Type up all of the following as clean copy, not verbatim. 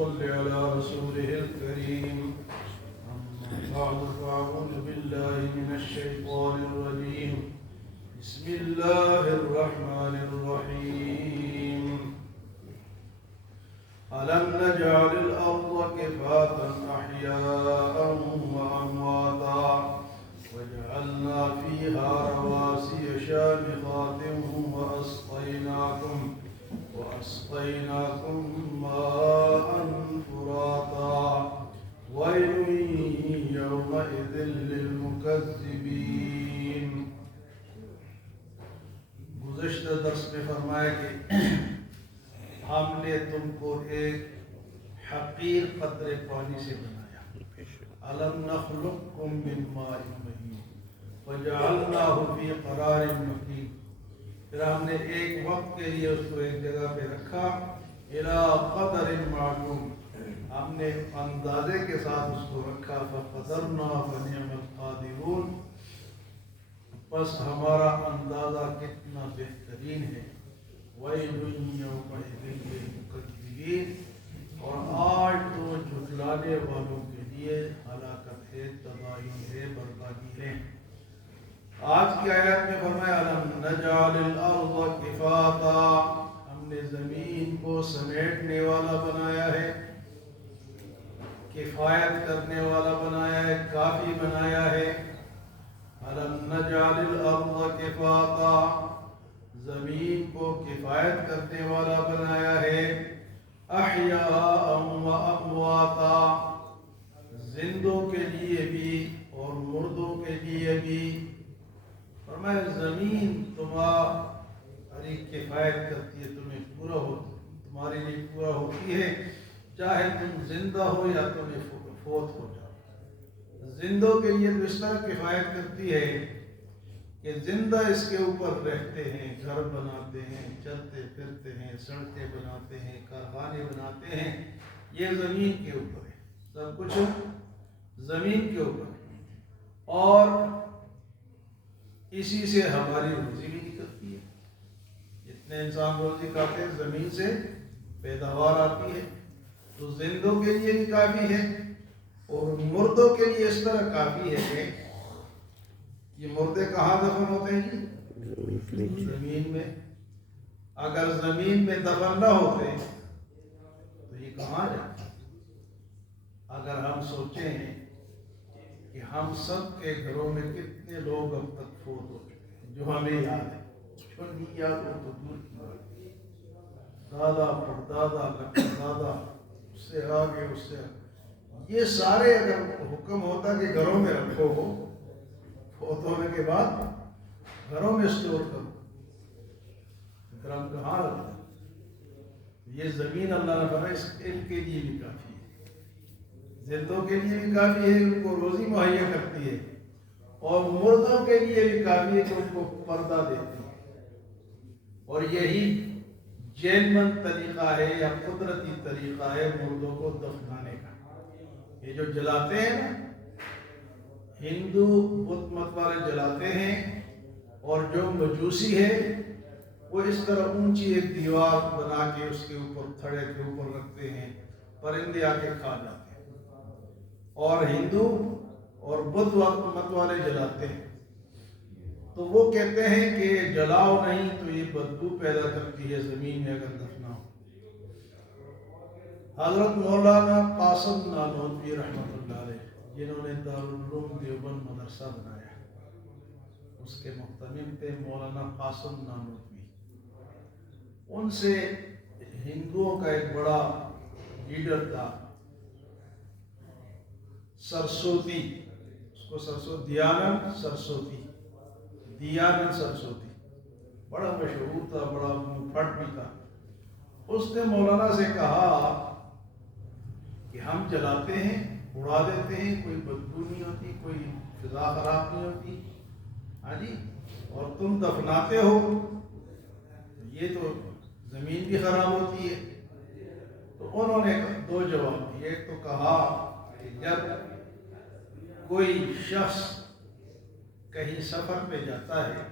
صل على رسوله الكريم. أما بعد فأعوذ بالله من الشيطان الرجيم. بسم الله الرحمن الرحيم. ألم نجعل الأرض كفاتا أحياء وأمواتا وجعلنا فيها رواسي شامخات وأسقيناكم ماء فراتا ويل يومئذ للمكذبين. گزشتہ درس میں فرمایا کہ ہم نے تم کو ایک حقیر قطرے پانی سے بنایا. أَلَمْ نَخْلُقكُّم مِّن مَّاءٍ مَّهِينٍ وَجَعَلْنَاهُ فِي قَرَارٍ مَّكِينٍ. پھر ہم نے ایک وقت کے لیے اس کو ایک جگہ پہ رکھا. إِلَىٰ قَدَرٍ مَّعْلُومٍ. ہم نے اندازے کے ساتھ اس کو رکھا. فَقَدَرْنَا فَنِعْمَ الْقَادِرُونَ. بس ہمارا اندازہ کتنا بہترین ہے. وَيْلٌ يَوْمَئِذٍ لِّلْمُكَذِّبِينَ. اور آج تو جھٹلانے والوں کے لیے ہلاکت ہے، تباہی ہے، بربادی ہے. آج کی آیات میں فرمایا أَلَمْ نَجْعَلِ الْأَرْضَ كِفَاتًا. ہم نے زمین کو سمیٹنے والا بنایا ہے، کفایت کرنے والا بنایا ہے، کافی بنایا ہے. أَلَمْ نَجْعَلِ الْأَرْضَ كِفَاتًا. زمین کو کفایت کرنے والا بنایا ہے. احیاء وامواتا. زندوں کے لیے بھی اور مردوں کے لیے بھی. فرمایا زمین تمہاری کفایت کرتی ہے، تمہارے لیے پورا ہوتی ہے، چاہے تم زندہ ہو یا تمہیں فوت ہو جاؤ. زندوں کے لیے تو اس طرح کفایت کرتی ہے کہ زندہ اس کے اوپر رہتے ہیں، گھر بناتے ہیں، چلتے پھرتے ہیں، سڑکیں بناتے ہیں، کارخانے بناتے ہیں. یہ زمین کے اوپر ہے، سب کچھ زمین کے اوپر ہے. اور اسی سے ہماری روزی بھی نکلتی ہے. جتنے انسان روزی کھاتے ہیں زمین سے پیداوار آتی ہے. تو زندوں کے لیے بھی کافی ہے اور مردوں کے لیے اس طرح کافی ہے کہ یہ مردے کہاں دفن ہوتے ہیں جی؟ زمین میں. اگر زمین میں دفن نہ ہوتے تو یہ کہاں جاتے؟ اگر ہم سوچیں کہ ہم سب کے گھروں میں کتنے لوگ اب تک فوت ہو چکے ہیں جو ہمیں یاد ہے، جو نہیں یاد ہو تو دور کی بات. دادا پردادا لقدادا، اس سے آگے اس سے آگے. یہ سارے اگر حکم ہوتا کہ گھروں میں رکھو ہو، فوت ہونے کے بعد گھروں میں اسٹور کرو، پھر ہم کہاں رکھتے ہیں؟ یہ زمین اللہ نے فرمایا اس ان کے لیے بھی کافی ہے، زندوں کے لیے بھی کافی ہے، ان کو روزی مہیا کرتی ہے، اور مردوں کے لیے بھی کافی ہے کہ ان کو پردہ دیتی ہے. اور یہی جین مند طریقہ ہے یا قدرتی طریقہ ہے مردوں کو دفنانے کا. یہ جو جلاتے ہیں نا، ہندو بت مت والے جلاتے ہیں، اور جو مجوسی ہے وہ اس طرح اونچی ایک دیوار بنا کے اس کے اوپر تھڑے کے اوپر رکھتے ہیں، پرندے آ کے کھا جاتے ہیں. اور ہندو اور بدھ مت والے جلاتے ہیں. تو وہ کہتے ہیں کہ جلاؤ نہیں تو یہ بدبو پیدا کرتی ہے زمین میں اگر دفنا ہو. حضرت مولانا قاسم نانوتوی رحمۃ اللہ علیہ، جنہوں نے دارالعلوم دیوبند مدرسہ بنایا، اس کے محتمم تھے مولانا قاسم نانوتوی. ان سے ہندوؤں کا ایک بڑا لیڈر تھا سرسوتی، اس کو دیانند سرسوتی بڑا مشہور تھا، بڑا پھٹ بھی تھا. اس نے مولانا سے کہا کہ ہم جلاتے ہیں، اڑا دیتے ہیں، کوئی بدبو نہیں ہوتی، کوئی فضا خراب نہیں ہوتی، ہاں جی، اور تم دفناتے ہو یہ تو زمین بھی خراب ہوتی ہے. تو انہوں نے دو جواب دیے. ایک تو کہا کہ جب کوئی شخص کہیں سفر پہ جاتا ہے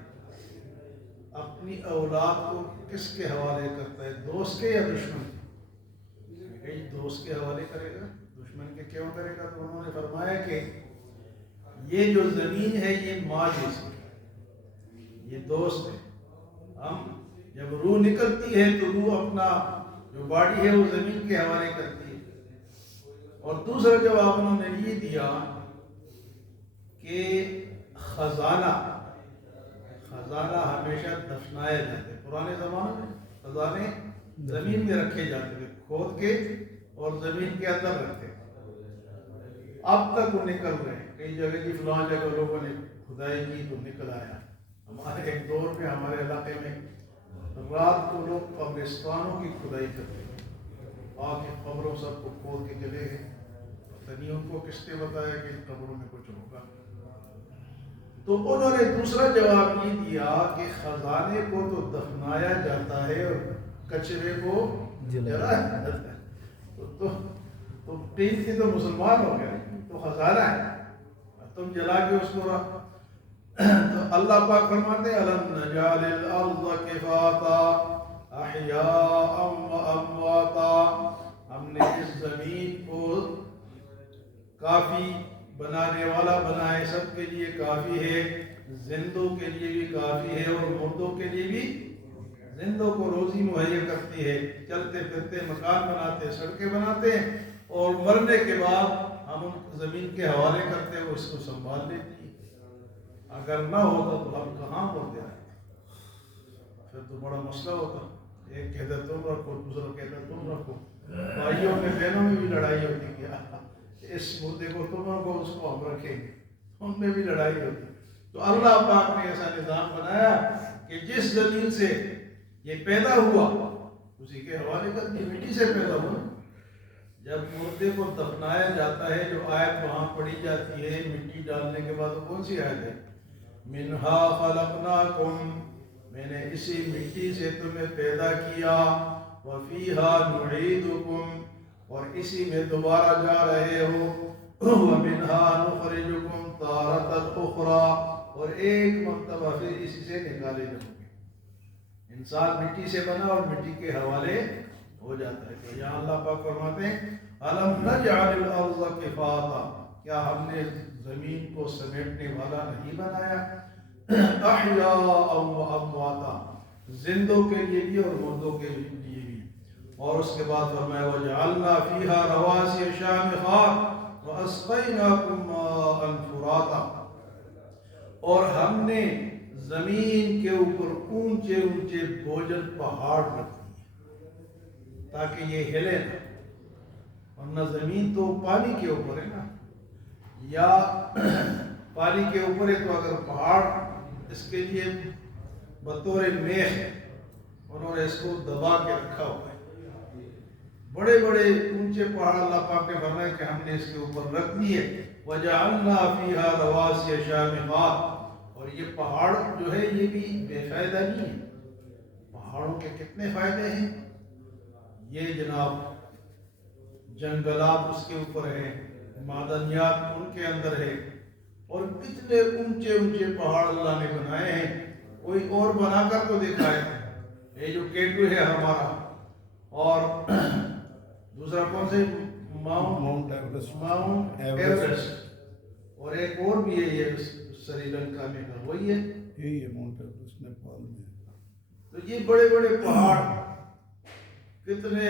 اپنی اولاد کو کس کے حوالے کرتا ہے، دوست کے یا دشمن کے؟ دوست کے حوالے کرے گا؟ دشمن کے کیوں کرے گا؟ تو انہوں نے فرمایا کہ یہ جو زمین ہے یہ ماں جیسی ہے، یہ دوست ہے. ہم جب روح نکلتی ہے تو روح اپنا جو باڈی ہے وہ زمین کے حوالے کرتی ہے. اور دوسرا جواب انہوں نے یہ دیا کہ خزانہ ہمیشہ دفنایا جاتا ہے. پرانے زمانے میں خزانے زمین میں رکھے جاتے تھے، کھود کے اور زمین کے اندر رکھتے. اب تک وہ نکل رہے ہیں. کئی جگہ کی فلاں جگہ لوگوں نے کھدائی کی تو نکل آیا. ہمارے ایک دور میں ہمارے علاقے میں رات کو لوگ قبرستانوں کی کھدائی کرتے ہیں، آ کے قبروں سب کو کھود کے چلے گئے. پتہ نہیں ان کو کس نے بتایا کہ ان قبروں میں کچھ ہوگا. تو انہوں نے دوسرا جواب یہ دیا کہ خزانے کو تو دفنایا جاتا ہے اور کچرے کو جلایا جاتا ہے. تو تین کی تو مسلمان ہو گئے، تو خزانہ ہے تم جلا کے اس کو رکھ. تو اللہ پاک فرماتے ہیں أَلَمْ نَجْعَلِ الْأَرْضَ كِفَاتًا أَحْيَاءً وَأَمْوَاتًا، ہم نے اس زمین کو کافی بنانے والا بنائے، سب کے لیے کافی ہے، زندوں کے لیے بھی کافی ہے اور مردوں کے لیے بھی. زندوں کو روزی مہیا کرتی ہے، چلتے پھرتے مکان بناتے، سڑکیں بناتے ہیں، اور مرنے کے بعد ہم ان زمین کے حوالے کرتے ہیں، وہ اس کو سنبھال لیتی ہے. اگر نہ ہوتا تو ہم کہاں مرتے آئے؟ پھر تو بڑا مسئلہ ہوتا. ایک کہتا تم رکھو، دوسرا کہتا تم رکھو. بھائیوں میں بہنوں میں بھی لڑائی ہوتی کیا اس مردے کو تم رکھو، اس کو ہم رکھیں گے، ان میں بھی لڑائی ہوتی. تو اللہ پاک نے ایسا نظام بنایا کہ جس زمین سے یہ پیدا ہوا اسی کے حوالے کر کے. مٹی سے پیدا ہوا. جب مردے کو دفنایا جاتا ہے جو آیت وہاں پڑھی جاتی ہے مٹی ڈالنے کے بعد، وہ کون سی آیت ہے؟ منہا خلقناکم، میں نے اسی مٹی سے تمہیں پیدا کیا، وفیہا نعیدکم، اور اسی میں دوبارہ جا رہے ہو، ومنہا نخرجکم تارۃ اخری، اور ایک مرتبہ پھر اسی سے نکالے جاؤ گے. انسان مٹی سے بنا اور مٹی کے حوالے ہو جاتا ہے. تو یہاں اللہ پاک فرماتے ہیں أَلَمْ نَجْعَلِ الْأَرْضَ كِفَاتًا، کیا ہم نے زمین کو سمیٹنے والا نہیں بنایا؟ أَحْيَاءً وَأَمْوَاتًا، زندوں کے لیے بھی اور مردوں کے لیے بھی. اور اس کے بعد فرمایا وَجَعَلْنَا فِيهَا رَوَاسِيَ شَامِخَاتٍ وَأَسْقَيْنَاكُم مَّاءً فُرَاتًا، اور ہم نے زمین کے اوپر اونچے اونچے بوجھل پہاڑ رکھ دیے تاکہ یہ ہلے نہ. ورنہ زمین تو پانی کے اوپر ہے نا، یا پانی کے اوپر ہے تو اگر پہاڑ اس کے لیے بطور میخ انہوں نے اس کو دبا کے رکھا ہوا ہے. بڑے بڑے اونچے پہاڑ اللہ پاک نے فرمایا کہ ہم نے اس کے اوپر رکھ دیے. وَجَعَلْنَا فِيهَا رَوَاسِيَ شَامِخَاتٍ، اور یہ پہاڑ جو ہے یہ بھی بے فائدہ نہیں ہے. پہاڑوں کے کتنے فائدے ہیں. یہ جناب جنگلات اس کے اوپر ہیں، معدنیات ان کے اندر ہے، اور کتنے اونچے اونچے پہاڑ اللہ نے بنائے ہیں. کوئی اور بنا کر تو دکھائے. یہ جو کیٹو ہے ہمارا، اور دوسرا کون سے ماؤنٹ ایورسٹ، اور ایک اور بھی ہے یہ سری لنکا میں کا، وہی ہے یہی ہے ماؤنٹ ایورسٹ نیپال میں. تو یہ بڑے بڑے پہاڑ کتنے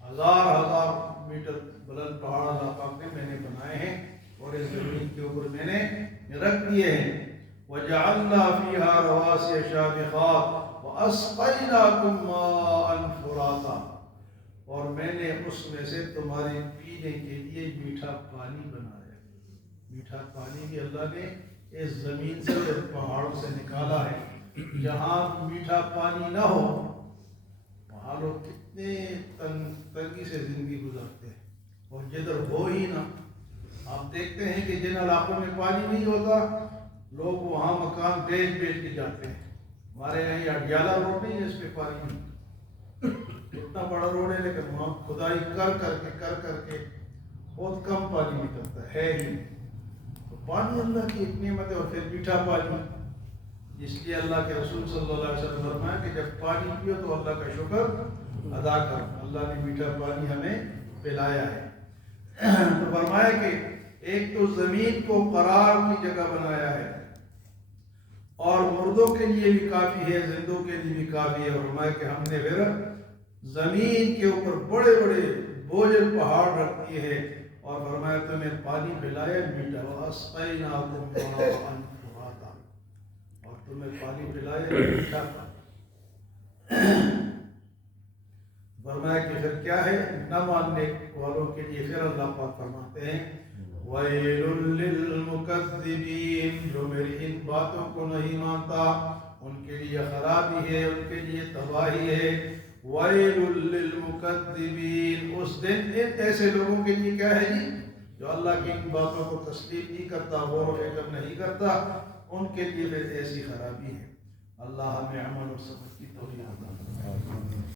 ہزار میٹر بلند پہاڑ اللہ پاک نے میں نے بنائے ہیں اور اس زمین کے اوپر میں نے رکھ دیے ہیں. وَجَعَلْنَا فِيهَا رَوَاسِيَ شَامِخَاتٍ وَأَسْقَيْنَاكُم مَّاءً فُرَاتًا، اور میں نے اس میں سے تمہارے پینے کے لیے میٹھا پانی بنایا. میٹھا پانی بھی اللہ نے اس زمین سے اور پہاڑوں سے نکالا ہے. جہاں میٹھا پانی نہ ہو وہاں لوگ کتنے تنگی سے زندگی گزارتے ہیں، اور جدھر ہو ہی نہ، آپ دیکھتے ہیں کہ جن علاقوں میں پانی نہیں ہوتا لوگ وہاں مکان بیچ کے جاتے ہیں. ہمارے یہاں اڈیالہ روڈ نہیں ہے، اس پہ پانی نہیں، اتنا بڑا روڈ ہے لیکن وہاں کھدائی کر کے بہت کم پانی نکلتا ہے ہی. تو پانی اللہ کی ایک نعمت ہے. اور پھر میٹھا پانی، اس لیے اللہ کے رسول صلی اللہ علیہ وسلم فرمایا کہ جب پانی پیو تو اللہ کا شکر ادا کر۔ اللہ نے میٹھا پانی ہمیں پلایا ہے۔ تو فرمایا کہ ایک تو زمین کو قرار کی جگہ بنایا ہے اور مردوں کے لیے بھی کافی ہے، زندوں کے لیے بھی کافی ہے۔ فرمایا کہ ہم نے پھر زمین کے اوپر بڑے بڑے بوجھل پہاڑ رکھ دیے ہیں اور فرمایا تمہیں پانی پلایا میٹھا، وَأَسْقَيْنَاكُم مَاءً فُرَاتًا، اور تمہیں پانی پلایا میٹھا پانی۔ فرمایا کہ پھر کیا ہے نہ ماننے والوں کے لیے پھر اللہ پاک فرماتے ہیں وَيْلٌ لِّلْمُكَذِّبِينَ، جو میری ان باتوں کو نہیں مانتا ان کے لیے خرابی ہے، ان کے لیے تباہی ہے۔ وَيْلٌ لِّلْمُكَذِّبِينَ، اس دن ان ایسے لوگوں کے لیے کیا ہے جی جو اللہ کی ان باتوں کو تسلیم نہیں کرتا، غور و فکر نہیں کرتا، ان کے لیے پھر ایسی خرابی ہے۔ اللہ ہمیں عمل و سمجھ کی توفیق عطا فرمائے۔